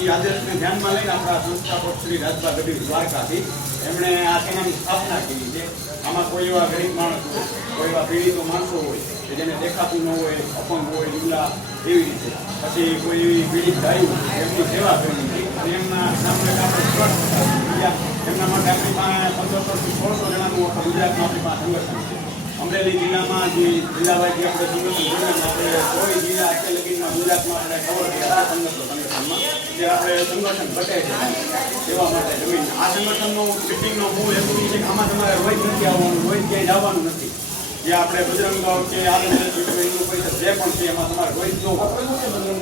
એ આદર્શને ધ્યાનમાં લઈને આપણા સંસ્થાપક શ્રી રાજભા ગઢવી દ્વારકાથી એમણે આ સેનાની સ્થાપના કરી છે. આમાં કોઈ એવા ગરીબ માણસો, કોઈ એવા પીડિતો માણસો હોય કે જેને દેખાતું ન હોય, અપંગ હોય, લુલા, એવી રીતે પછી કોઈ એવી પીડિત ગાયું એમની સેવા કરવી છે. અને એમના સામે આપણે એમના માટે આપણી પાસે 1500 થી 1600 જણાનું ગુજરાતમાં આપણી પાસે સંગઠન છે. અમરેલી જિલ્લામાં જે જિલ્લાવાઇઝ આપણે સંગઠન જોયું આપણે કોઈ જિલ્લા અત્યાર લગીમાં ગુજરાતમાં આપણે કવર કર્યા સંગઠનમાં જે આપણે સંગઠન ઘટે છે એવા માટે જમીન. આ સંગઠનનો મિટિંગનો મૂળ હેતુ એ છે કે આમાં તમારે રોજ નથી આવવાનું, રોજ ક્યાંય જવાનું નથી. જે આપણે બજરંગ દળ કે આનંદ પરિષદ જે પણ છે એમાં તમારે રોજ જો બજરંગ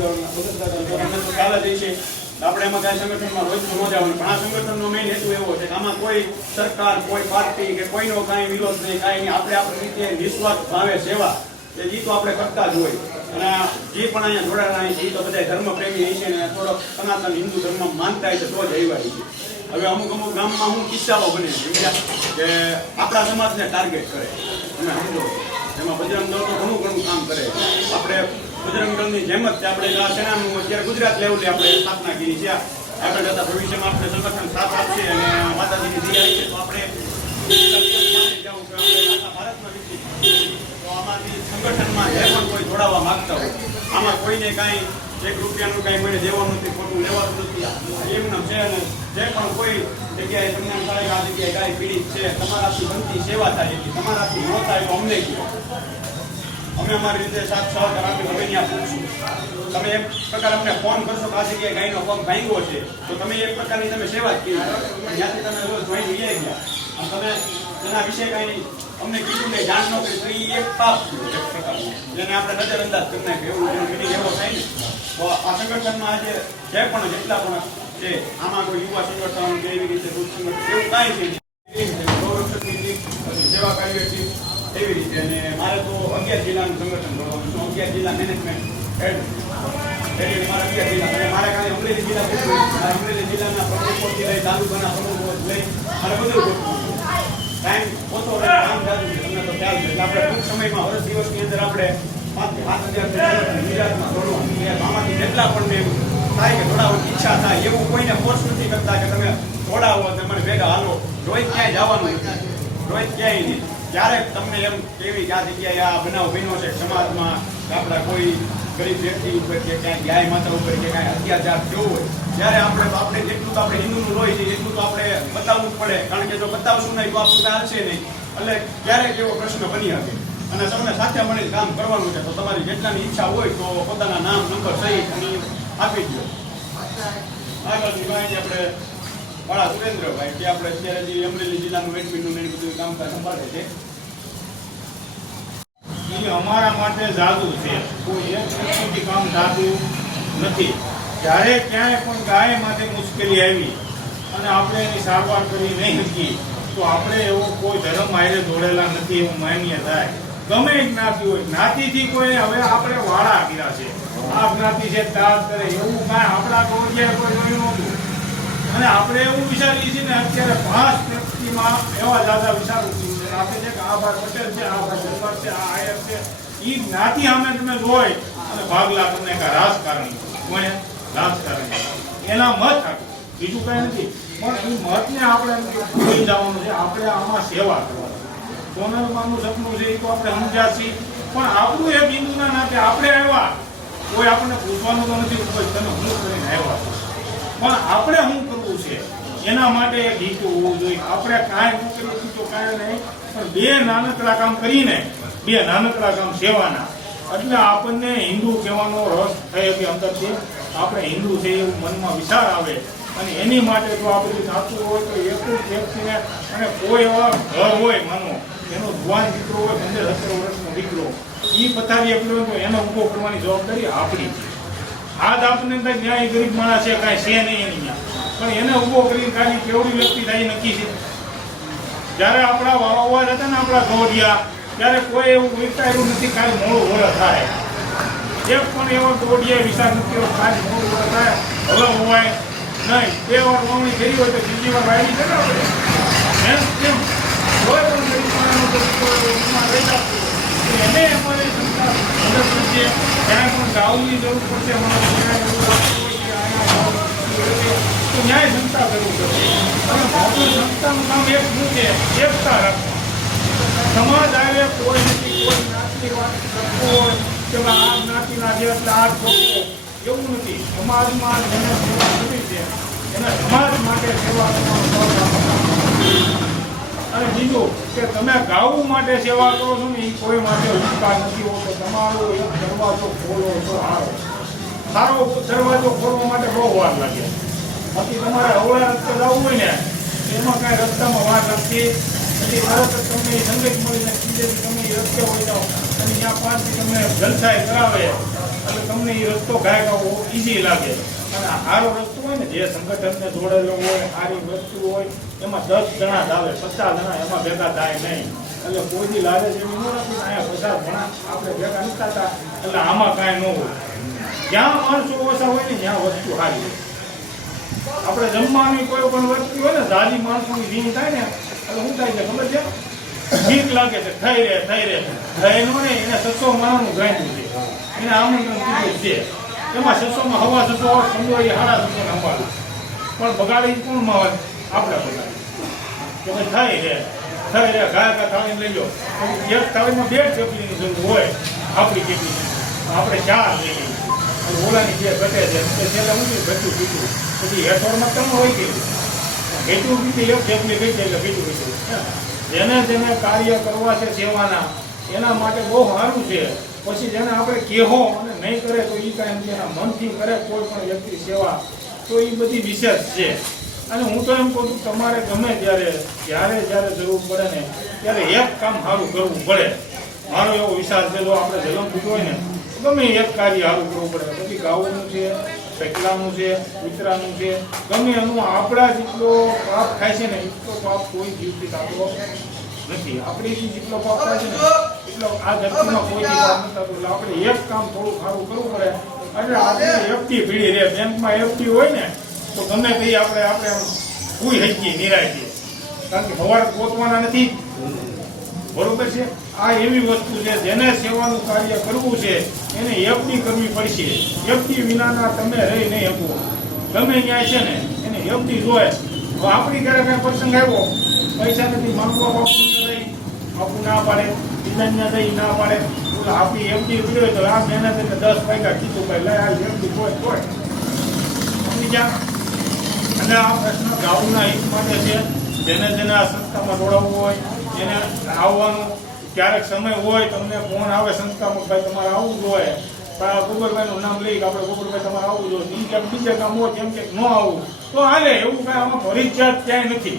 ખ્યાલ જ છે આપણે એમાં કાંઈ સંગઠનમાં રોજ ન જવાનું. પણ આ સંગઠનનો મેઇન હેતુ એવો છે કે આમાં કોઈ સરકાર, કોઈ પાર્ટી કે કોઈનો કાંઈ વિરોધ નહીં, કાંઈ નહીં. આપણે આપણી રીતે નિસ્વાર્થ ભાવે સેવા એ તો આપણે કરતા જ હોય. અને જે પણ અહીંયા જોડાયેલા છે એ તો બધા ધર્મપ્રેમી છે ને થોડોક સનાતન હિન્દુ ધર્મ માનતા હોય તો જ આવ્યા છે. હવે અમુક ગામમાં હું કિસ્સાઓ બને કે આપણા સમાજને ટાર્ગેટ કરે, તમે સમજો એમાં બજરંગ દળ તો ઘણું કામ કરે. આપણે બજરંગ દળની જેમ જ આપણે આ સેનાનું અત્યારે ગુજરાત લેવલે આપણે સ્થાપના કરી છે. આગળ જતા ભવિષ્યમાં આપણે સંગઠન સાથ આપશે અને માતાજીની તૈયારી છે તો આપણે આખા ભારતમાં તો આમાંથી સંગઠનમાં જે પણ કોઈ જોડાવા માંગતા હોય આમાં કોઈને કાંઈ 1 રૂપિયાનું કાંઈ મને દેવાનું નથી, ખોટું લેવાનું નથી. એમને છે અને જે પણ કોઈ જગ્યાએ તમને એમ થાય કે આ જગ્યાએ કાંઈ પીડિત છે, તમારાથી બનતી સેવા થાય એટલી, તમારાથી ન થાય તો અમને કહો, અમે અમારી રીતે સાથ સહકાર આપી અમે ત્યાં પૂછશું. તમે એક પ્રકાર અમને ફોન કરશો કે આ જગ્યાએ ગાયનો પગ ભાંગ્યો છે તો તમે એક પ્રકારની તમે સેવા જ કરી. ત્યાંથી તમે રોજ જોઈ લઈ ગયા અને તમે એના વિશે કાંઈ અમને કીધું કે જાણ ન કરી તો એ એક પાપ થયું એક પ્રકારનું, જેને આપણે નજરઅંદાજ કરી નાખ્યું. એવું એનું મિટિંગ એવો થાય ને તો આ સંગઠનમાં આજે જે પણ જેટલા પણ છે આમાં કોઈ યુવા સંગઠન કે એવી રીતે દૂધ સંગઠન એવું કાંઈ છે સેવા કાર્ય છે એવી રીતે. અને મારે તો 11 જિલ્લાનું સંગઠન કરવાનું છે, 11 જિલ્લા મેનેજમેન્ટ હેડ એટલે મારા 11 જિલ્લા મારે કાંઈ અમરેલી જિલ્લા અમરેલી જિલ્લાના પ્રમુખોથી લઈ તાલુકાના પ્રમુખો લઈ મારે બધું ટાઈમ ઓછો કામ ચાલુ છે તમને તો ખ્યાલ છે. એટલે આપણે ટૂંક સમયમાં વર્ષ દિવસની અંદર આપણે 5,000 ગુજરાતમાં જોડવાનું. આમાંથી જેટલા પણ એમ થાય કે જોડાવાની ઈચ્છા થાય એવું કોઈને ફોર્સ નથી કરતા કે તમે જોડાવો તમારે ભેગા હાલો. રોજ ક્યાંય જવાનું નથી, રોજ ક્યાંય નહીં. ક્યારેક તમને એમ કેવી કે આ જગ્યાએ આ બનાવ બન્યો છે સમાજમાં કે આપણા કોઈ ગરીબ વ્યક્તિ ઉપર કે ક્યાંય ગાય માતા ઉપર કે કાંઈ અત્યાચાર થયો હોય ત્યારે આપણે જેટલું તો આપણે હિન્દુનું લોહી છે એટલું તો આપણે બતાવવું જ પડે. કારણ કે જો બતાવશું નહીં તો આપણું હાલશે નહીં. એટલે ક્યારેક એવો પ્રશ્ન બની શકે અને તમને સાથે મળી કામ કરવાનું છે તો તમારી જેટલાની ઈચ્છા હોય તો પોતાના નામ નંબર સહિત અને આપી દો. આગળની માહિતી આપણે વાળા સુરેન્દ્રભાઈ કે આપણે અત્યારે જે અમરેલી જિલ્લાનું એડમિનનું મેં બધું કામકાજ સંભાળે છે એ અમારા માટે જાદુ છે. કોઈ એક વ્યક્તિથી કામ થતું નથી. જ્યારે ક્યાંય પણ ગાય માટે મુશ્કેલી આવી અને આપણે એની સારવાર કરી નહીં શકીએ તો આપણે એવો કોઈ ધર્મ આયરે જોડેલા નથી એવું માન્ય થાય. ગમે જ્ઞાતિ હોય, જ્ઞાતિથી કોઈ હવે આપણે વાળા કર્યા છે, આ જ્ઞાતિ છે દાદ કરે એવું કાંઈ આપણા કોઈ જોયું નહોતું. અને આપણે એવું વિચારીએ છીએ ને અત્યારે 5 વ્યક્તિમાં એવા દાદા વિચારું છું આપણે છે કે આ ભાઈ પટેલ છે, આ ભાઈ દરબાર છે, આ આયર છે. એ જ્ઞાતિ સામે તમે જોઈ અને ભાગલા તમને કાંઈ રાજકારણી કોને રાજકારણી એના મત આપો, બીજું કાંઈ નથી. પણ એ મતને આપણે જોઈ જવાનું છે. આપણે આમાં સેવા કરવાની. સોનલમાનું સપનું છે એ તો આપણે સમજ્યા છીએ, પણ આપણું એક હિન્દુના નાતે આપણે આવ્યા કોઈ આપણને પૂછવાનું તો નથી કોઈ તમે હું કરીને આવ્યા છો, પણ આપણે શું કરવું છે એના માટે એક હિતુ હોવું જોઈએ. આપણે કાંઈ ન કરીએ તો કાંઈ નહીં, પણ 2 નાનકડા કામ કરીને 2 નાનકડા કામ સેવાના એટલે આપણને હિન્દુ કહેવાનો રસ થાય કે અંદરથી આપણે હિન્દુ છે એવું મનમાં વિચાર આવે. અને એની માટે જો આ બધું થતું હોય તો એક જ વ્યક્તિને અને કોઈ એવા ઘર હોય માનો એનો જુવાન દીકરો હોય 15-17 વર્ષનો દીકરો એ પથારી એટલો તો એને ઊભો કરવાની જવાબદારી આપણી છે. આજ આપણને કંઈ ન્યાય ગરીબ માણસ છે કાંઈ છે નહીં એની પણ એને ઊભો કરીને ખાલી કેવડી વ્યક્તિ થાય નક્કી છે. જ્યારે આપણા વાવા હતા ને આપણા ગોડિયા ત્યારે કોઈ એવું વિચાર્યું નથી ખાલી મોડું વરસ થાય. એક પણ એવો ગોડિયા વિચાર નથી ખાલી મોડું વરસ થાય હવે હોવાય નહીં. 2 વાર વાવણી કરી હોય તો બીજી વાર વાવી છે ને આપણે કેમ કોઈ પણ ગરીબ માણસનો એને અમારે સંસ્થા મદદ કરશે. ક્યાંય પણ ગાવની જરૂર પડશે સંસ્થાનું કામ એક શું છે? એકતા રાખવા. સમાજ આવે કોઈ નથી, કોઈ જ્ઞાતિની વાત કરતો હોય કે ભાઈ આ જ્ઞાતિના છે એટલે આ છોકરો, એવું નથી. સમાજમાં જેને સેવા કરવી છે એને સમાજ માટે સેવા કરવાનો. અને બીજું કે તમે ગાવું માટે સેવા કરો છો ને એ કોઈ માટે ઉપકાર નથી હોતો. તમારો એક દરવાજો ખોલો તો સારો દરવાજો ખોલવા માટે બહુ વાર લાગે. બાકી તમારે અવળા રસ્તે જવું હોય ને એમાં કાંઈ રસ્તામાં વાર નથી. પછી તરત જ તમને એ સંગત મળીને સીધેથી તમે એ રસ્તે હોય જાઓ અને ત્યાં પાસથી તમને જલસાઈ કરાવે એટલે તમને એ રસ્તો ગાયકાવો ઈઝી લાગે. અને સારો રસ્તો હોય ને જે સંગઠનને જોડેલો હોય, સારી વસ્તુ હોય, એમાં 10 જણા જ આવે, 50 જણા એમાં ભેગા થાય નહીં. એટલે કોઈ લાગે છે એવી ન રાખી અહીંયા 50 જણા આપણે ભેગા નથી થતા એટલે આમાં કાંઈ ન હોય. જ્યાં માણસો ઓછા હોય ને ત્યાં વસ્તુ સારી હોય. આપણે જમવાની કોઈ પણ વસ્તુ હોય ને જાજી માણસોની ભીડ થાય ને એટલે શું થાય છે ખબર છે? ભીખ લાગે છે, થઈ રહે એનો ને એને 600 માણસનું ગાંઠ્યું છે, એને આમંત્રણ કીધું છે. એમાં 600માં હવા 600 સમજો એ 650 અંબાડે પણ બગાડી કોણ માં હોય? આપણે બગાડી કે ભાઈ થઈ રહે ઘા થાળીને લઈ લો. એક થાળીમાં 2 ચપલીની જરૂર હોય આપણી કેટલી, આપણે 4 લઈ લઈએ. ઓલાની જે ઘટે છે તે છેલ્લે ઊંચી ઘટ્યું પીધું પછી હેઠળમાં તમે હોય કે ઘેટું પીધી એક ચપલી ગઈ છે એટલે ઘેટું પીધું. જેને કાર્ય કરવા છે સેવાના એના માટે બહુ સારું છે. પછી જેને આપણે કહેવો અને નહીં કરે તો એ કાંઈ એના મનથી કરે કોઈ પણ વ્યક્તિ સેવા તો એ બધી વિશેષ છે. અને હું તો એમ કહું છું તમારે ગમે જ્યારે જરૂર પડે ને ત્યારે એક કામ સારું કરવું પડે. મારો એવો વિચાર છે જો આપણે જલમ પીધો હોય ને ગમે એક કાર્ય સારું કરવું પડે. પછી ગાવાનું છે, પેકલાનું છે, કૂતરાનું છે, ગમે એનું આપણા જેટલો પાપ થાય છે ને એટલો પાપ કોઈ જીવથી થતો નથી. આપણીથી જેટલો પાપ થાય છે ને એટલો આ ધરતીમાં કોઈથી પાપ નથી થતો. એટલે આપણે એક કામ થોડું સારું કરવું પડે. એટલે આપણે એફડી ભીડી રહે. બેંકમાં એફડી હોય ને તો ગમે તે આપણે કોઈ હકીએ નિરાય. કારણ કે સવારે પહોંચવાના નથી, બરોબર છે? આ એવી વસ્તુ છે જેને સેવાનું કાર્ય કરવું છે એને એફડી કરવી પડશે. એફડી વિનાના તમે રહી નહીં શકો. ગમે ત્યાં છે ને એને એફડી જોઈએ. હવે આપણી ઘરે કાંઈ પ્રસંગ આવ્યો, પૈસા નથી માંગવા, બાપુ ના પાડે, બીજાને દઈ ના પાડે, આપણી એફડી પીડ્યો તો આ મહેનત એટલે 10 પૈસા કીધું ભાઈ લઈ આ એફડી કોઈ સમજી ગયા. અને આ પ્રશ્ન ગાઉના હિત માટે છે. જેને આ સંસ્થામાં જોડાવવું હોય એને આવવાનું ક્યારેક સમય હોય, તમને ફોન આવે સંસ્થામાં ભાઈ તમારે આવવું જોઈએ, ગોગલભાઈનું નામ લઈ કે આપણે ગોગલભાઈ તમારે આવવું જોઈએ, બીજે કામ હોય કેમ કે ન આવવું તો હાલે. એવું કાંઈ આમાં ફરજિયાત ક્યાંય નથી.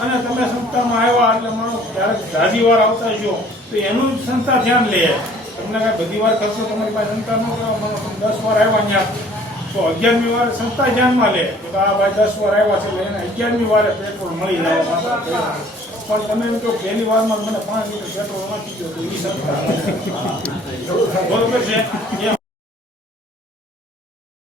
અને તમે સંસ્થામાં આવ્યા એટલે માનો ક્યારેક જાજી વાર આવતા જો તો એનું સંસ્થા ધ્યાન લે. તમને કાંઈ બધી વાર કરશો તમારી પાસે સંસ્થા ન કરવા, માનો 10 વાર આવ્યા ત્યાં તો 11મી વાર સંસ્થા ધ્યાનમાં લે તો આ ભાઈ 10 વાર આવ્યા છે એટલે એને 11મી વારે પેટ્રોલ મળી જાય. પણ તમે એમ કહો પહેલી વારમાં મને 5 લીટર પેટ્રોલ નાખી દો તો એ સંસ્થા બરોબર છે.